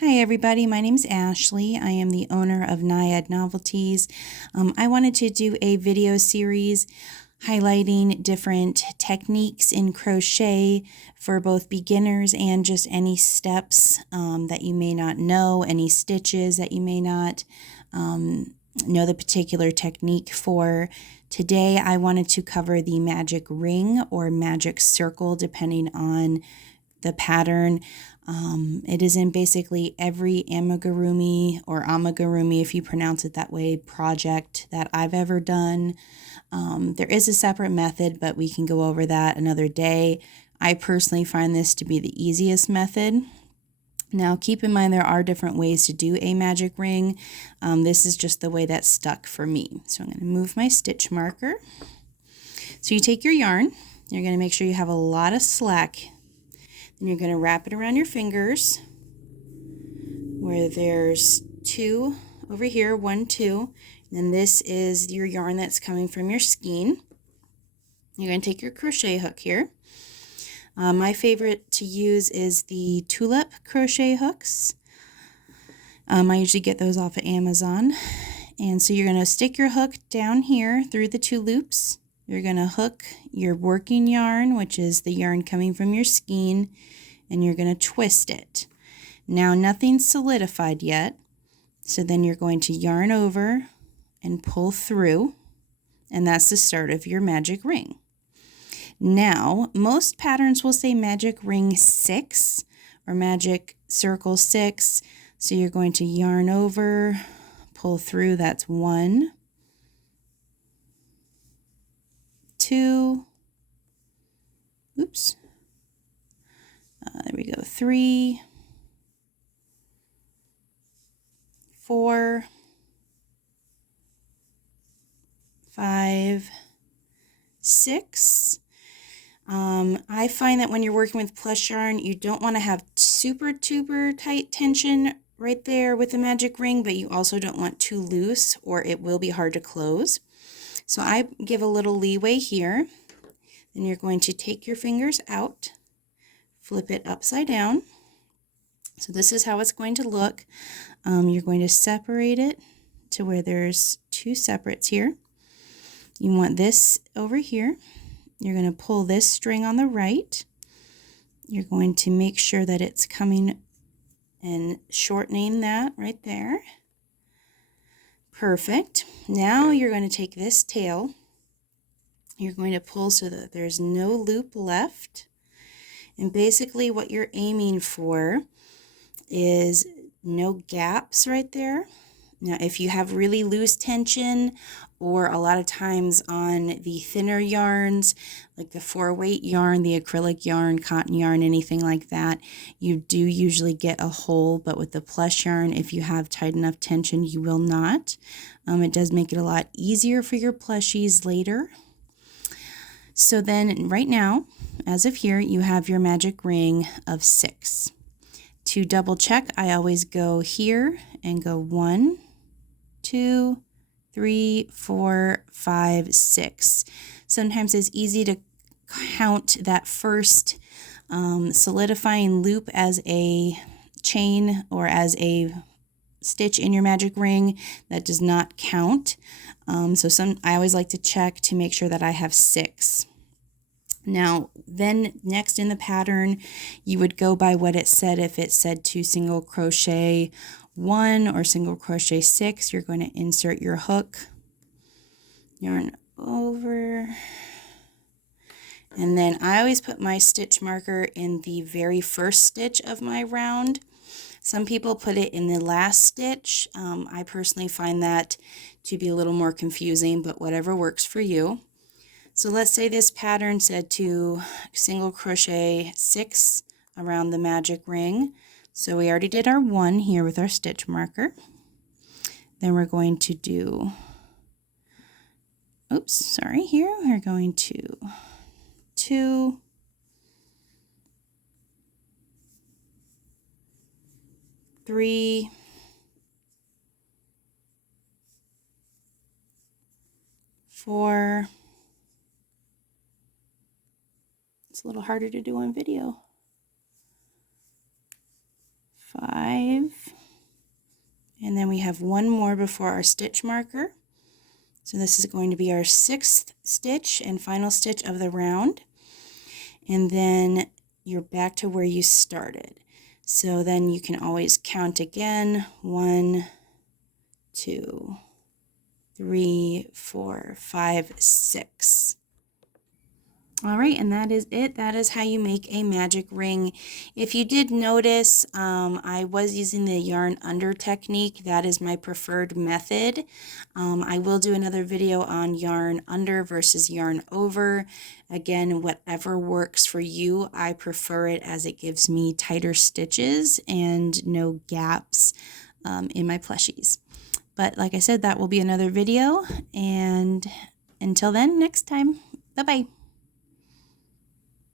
Hi everybody, my name is Ashley. I am the owner of Naiad Novelties. I wanted to do a video series highlighting different techniques in crochet for both beginners and just any steps that you may not know, any stitches that you may not know the particular technique for. Today I wanted to cover the magic ring or magic circle depending on the pattern. It is in basically every amigurumi or amigurumi, if you pronounce it that way, project that I've ever done. There is a separate method, but we can go over that another day. I personally find this to be the easiest method. Now keep in mind there are different ways to do a magic ring. This is just the way that stuck for me. So I'm going to move my stitch marker. So you take your yarn, you're going to make sure you have a lot of slack. Then you're going to wrap it around your fingers where there's 2 over here, 1, 2. And this is your yarn that's coming from your skein. You're going to take your crochet hook here. My favorite to use is the tulip crochet hooks. I usually get those off of Amazon. And so you're going to stick your hook down here through the 2 loops. You're going to hook your working yarn, which is the yarn coming from your skein, and you're going to twist it. Now nothing's solidified yet, so then you're going to yarn over and pull through, and that's the start of your magic ring. Now, most patterns will say magic ring 6 or magic circle 6, so you're going to yarn over, pull through, that's 1, 2, oops, there we go, 3, 4, 5, 6. I find that when you're working with plush yarn, you don't want to have super tight tension right there with the magic ring, but you also don't want too loose or it will be hard to close. So I give a little leeway here. Then you're going to take your fingers out, flip it upside down. So this is how it's going to look. You're going to separate it to where there's 2 separates here. You want this over here. You're going to pull this string on the right. You're going to make sure that it's coming and shortening that right there. Perfect. Now you're going to take this tail, you're going to pull so that there's no loop left, and basically what you're aiming for is no gaps right there. Now if you have really loose tension, or a lot of times on the thinner yarns like the 4-weight yarn, the acrylic yarn, cotton yarn, anything like that, you do usually get a hole, but with the plush yarn, if you have tight enough tension, you will not. It does make it a lot easier for your plushies later. So then right now, as of here, you have your magic ring of 6. To double check, I always go here and go 1, 2, 3, 4, 5, 6. Sometimes it's easy to count that first solidifying loop as a chain or as a stitch in your magic ring. That does not count. I always like to check to make sure that I have 6. Now, then next in the pattern, you would go by what it said. If it said to single crochet 1 or single crochet 6, you're going to insert your hook, yarn over, and then I always put my stitch marker in the very first stitch of my round. Some people put it in the last stitch. I personally find that to be a little more confusing, but whatever works for you. So let's say this pattern said to single crochet 6 around the magic ring. So we already did our 1 here with our stitch marker. Then we're going to do, here we're going to 2, 3, 4, it's a little harder to do on video, 5, we have one more before our stitch marker. So this is going to be our 6th stitch and final stitch of the round. And then you're back to where you started. So then you can always count again. 1, 2, 3, 4, 5, 6. All right, and that is it. That is how you make a magic ring. If you did notice, I was using the yarn under technique. That is my preferred method. I will do another video on yarn under versus yarn over. Again, whatever works for you. I prefer it as it gives me tighter stitches and no gaps in my plushies. But like I said, that will be another video. And until then, next time. Bye-bye.